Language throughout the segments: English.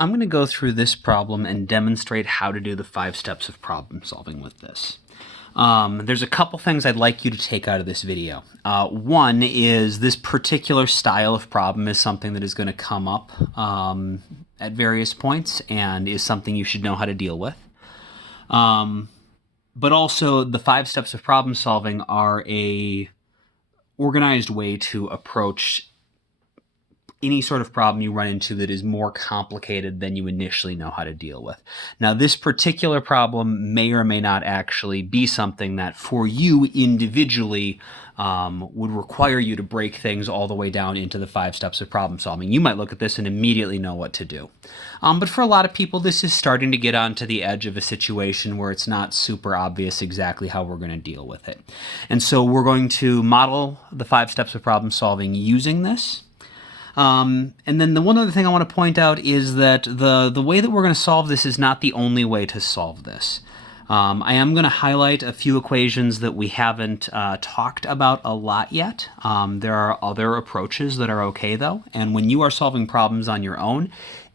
I'm going to go through this problem and demonstrate how to do the 5 steps of problem solving with this. There's a couple things I'd like you to take out of this video. One is this particular style of problem is something that is going to come up at various points and is something you should know how to deal with. But also the 5 steps of problem solving are a organized way to approach any sort of problem you run into that is more complicated than you initially know how to deal with. Now, this particular problem may or may not actually be something that for you individually would require you to break things all the way down into the 5 steps of problem solving. You might look at this and immediately know what to do. But for a lot of people, this is starting to get onto the edge of a situation where it's not super obvious exactly how we're going to deal with it. And so we're going to model the 5 steps of problem solving using this. And then the one other thing I want to point out is that the way that we're going to solve this is not the only way to solve this. I am going to highlight a few equations that we haven't talked about a lot yet. There are other approaches that are okay, though, and when you are solving problems on your own,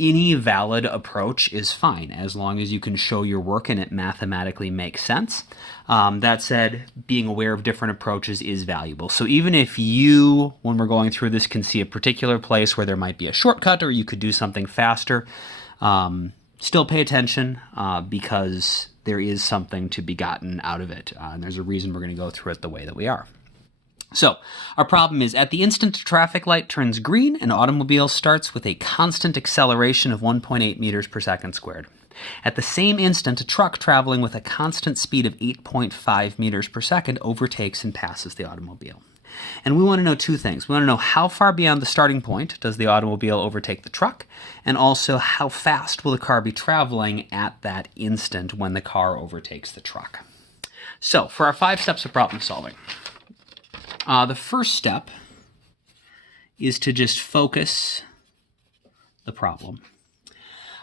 any valid approach is fine, as long as you can show your work and it mathematically makes sense. That said, being aware of different approaches is valuable. So even if you, when we're going through this, can see a particular place where there might be a shortcut or you could do something faster, still pay attention because there is something to be gotten out of it. And there's a reason we're going to go through it the way that we are. So our problem is, at the instant a traffic light turns green, an automobile starts with a constant acceleration of 1.8 meters per second squared. At the same instant, a truck traveling with a constant speed of 8.5 meters per second overtakes and passes the automobile. And we want to know two things. We want to know how far beyond the starting point does the automobile overtake the truck, and also how fast will the car be traveling at that instant when the car overtakes the truck. So for our 5 steps of problem solving, the first step is to just focus the problem.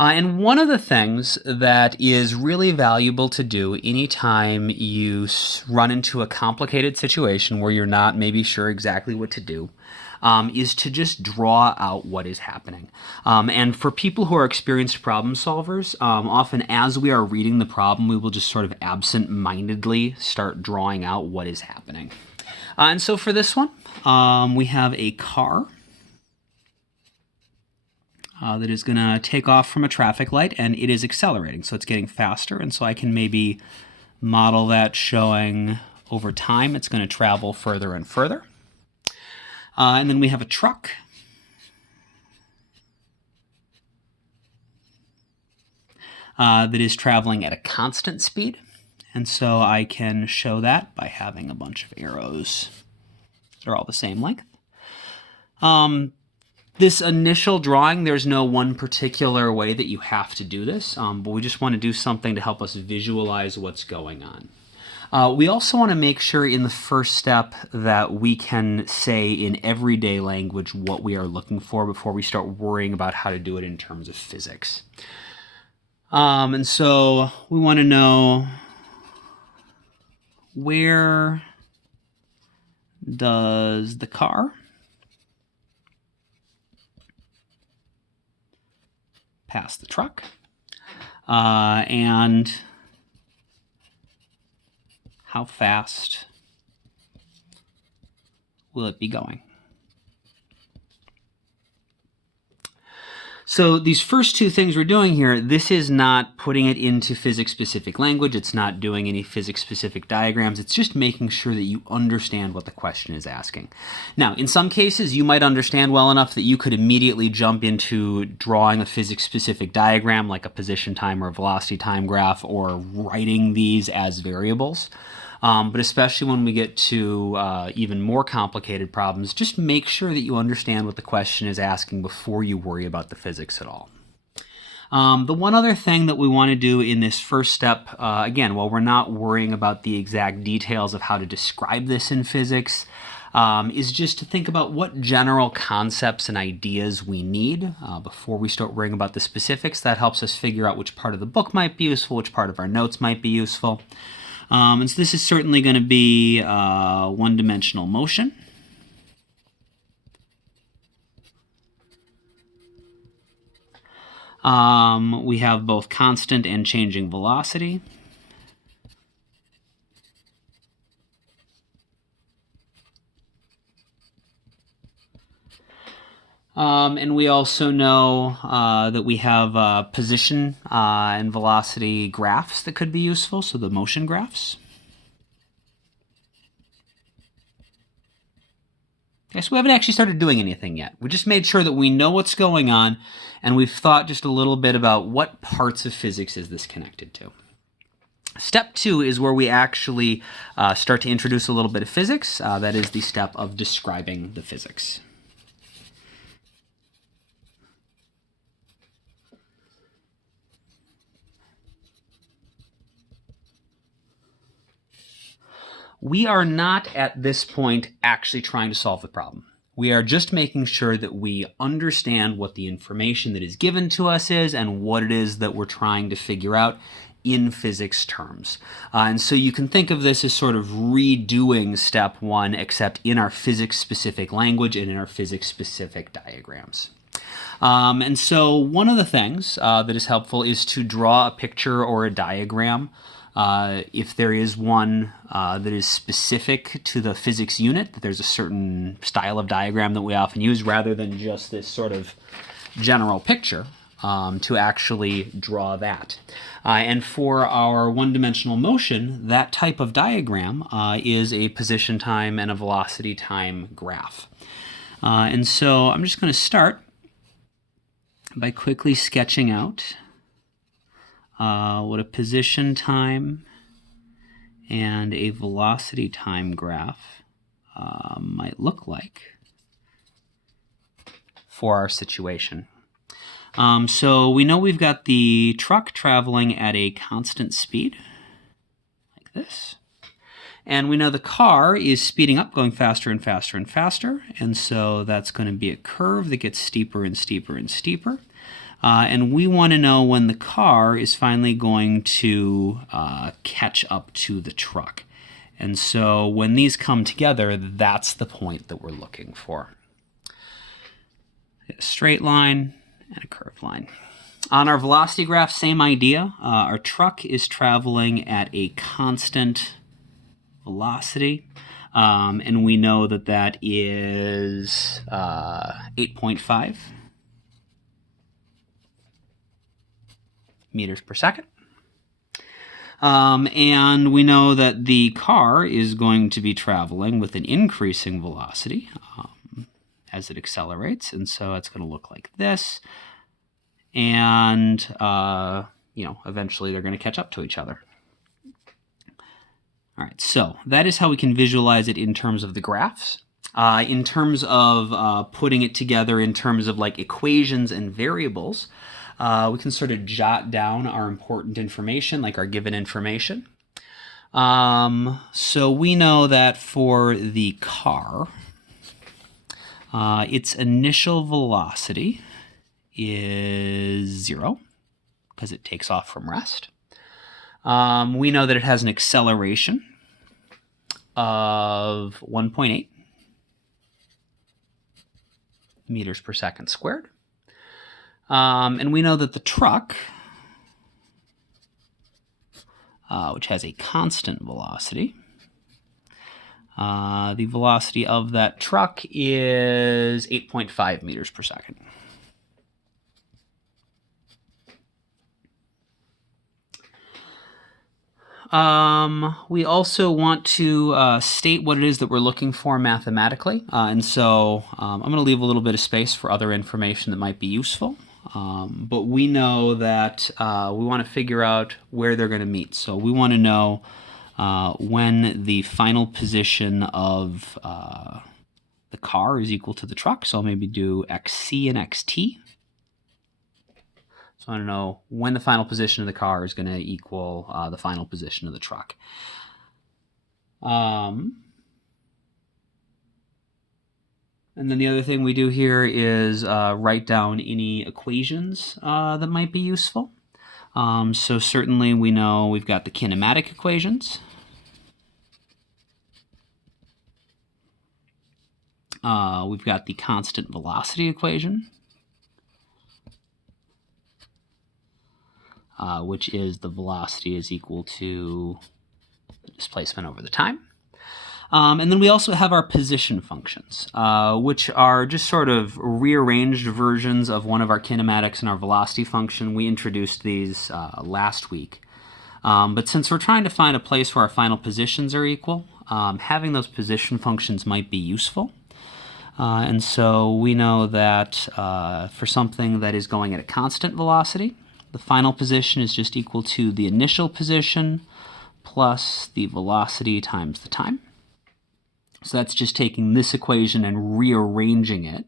And one of the things that is really valuable to do anytime you run into a complicated situation where you're not maybe sure exactly what to do is to just draw out what is happening. And for people who are experienced problem solvers, often as we are reading the problem, we will just sort of absent-mindedly start drawing out what is happening. And so for this one, we have a car that is going to take off from a traffic light, and it is accelerating. So it's getting faster, and so I can maybe model that showing over time it's going to travel further and further. And then we have a truck that is traveling at a constant speed. And so I can show that by having a bunch of arrows that are all the same length. This initial drawing, there's no one particular way that you have to do this, but we just want to do something to help us visualize what's going on. We also want to make sure in the first step that we can say in everyday language what we are looking for before we start worrying about how to do it in terms of physics. And so we want to know, where does the car pass the truck? And how fast will it be going? So these first two things we're doing here, this is not putting it into physics-specific language. It's not doing any physics-specific diagrams. It's just making sure that you understand what the question is asking. Now, in some cases, you might understand well enough that you could immediately jump into drawing a physics-specific diagram, like a position time or a velocity time graph, or writing these as variables. But especially when we get to even more complicated problems, just make sure that you understand what the question is asking before you worry about the physics at all. The one other thing that we want to do in this first step, again, while we're not worrying about the exact details of how to describe this in physics, is just to think about what general concepts and ideas we need before we start worrying about the specifics. That helps us figure out which part of the book might be useful, which part of our notes might be useful. And so this is certainly going to be one-dimensional motion. We have both constant and changing velocity. And we also know that we have position and velocity graphs that could be useful, so the motion graphs. Okay, so we haven't actually started doing anything yet. We just made sure that we know what's going on, and we've thought just a little bit about what parts of physics is this connected to. Step 2 is where we actually start to introduce a little bit of physics. That is the step of describing the physics. We are not at this point actually trying to solve the problem. We are just making sure that we understand what the information that is given to us is and what it is that we're trying to figure out in physics terms. And so you can think of this as sort of redoing step 1, except in our physics-specific language and in our physics-specific diagrams. And so one of the things that is helpful is to draw a picture or a diagram. If there is one that is specific to the physics unit, that there's a certain style of diagram that we often use rather than just this sort of general picture, to actually draw that. And for our one-dimensional motion, that type of diagram is a position time and a velocity time graph. And so I'm just going to start by quickly sketching out what a position time and a velocity time graph might look like for our situation. So we know we've got the truck traveling at a constant speed, like this. And we know the car is speeding up, going faster and faster and faster. And so that's going to be a curve that gets steeper and steeper and steeper. And we want to know when the car is finally going to catch up to the truck. And so when these come together, that's the point that we're looking for. A straight line and a curved line. On our velocity graph, same idea. Our truck is traveling at a constant velocity. And we know that that is 8.5 meters per second. And we know that the car is going to be traveling with an increasing velocity as it accelerates. And so it's going to look like this. And, eventually they're going to catch up to each other. All right, so that is how we can visualize it in terms of the graphs. In terms of putting it together in terms of like equations and variables, we can sort of jot down our important information, like our given information. So we know that for the car, its initial velocity is 0 because it takes off from rest. We know that it has an acceleration of 1.8 meters per second squared. And we know that the truck, which has a constant velocity, the velocity of that truck is 8.5 meters per second. We also want to state what it is that we're looking for mathematically. And so I'm going to leave a little bit of space for other information that might be useful. But we know that we want to figure out where they're going to meet. So we want to know when the final position of the car is equal to the truck. So I'll maybe do XC and XT. So I want to know when the final position of the car is going to equal the final position of the truck. And then the other thing we do here is write down any equations that might be useful. So certainly we know we've got the kinematic equations. We've got the constant velocity equation. which is the velocity is equal to displacement over the time. And then we also have our position functions, which are just sort of rearranged versions of one of our kinematics and our velocity function. We introduced these last week. But since we're trying to find a place where our final positions are equal, having those position functions might be useful. And so we know that for something that is going at a constant velocity, the final position is just equal to the initial position plus the velocity times the time. So that's just taking this equation and rearranging it.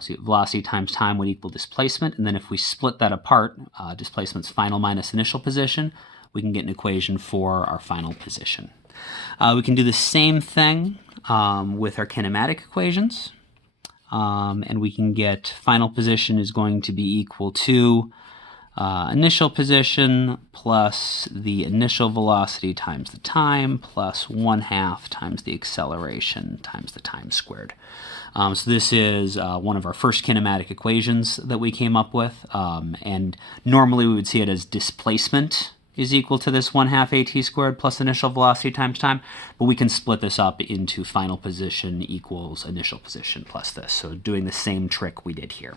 So velocity times time would equal displacement, and then if we split that apart, displacement's final minus initial position, we can get an equation for our final position. We can do the same thing with our kinematic equations, and we can get final position is going to be equal to initial position plus the initial velocity times the time plus 1/2 times the acceleration times the time squared. So this is one of our first kinematic equations that we came up with, and normally we would see it as displacement is equal to this 1/2 at squared plus initial velocity times time, but we can split this up into final position equals initial position plus this, so doing the same trick we did here.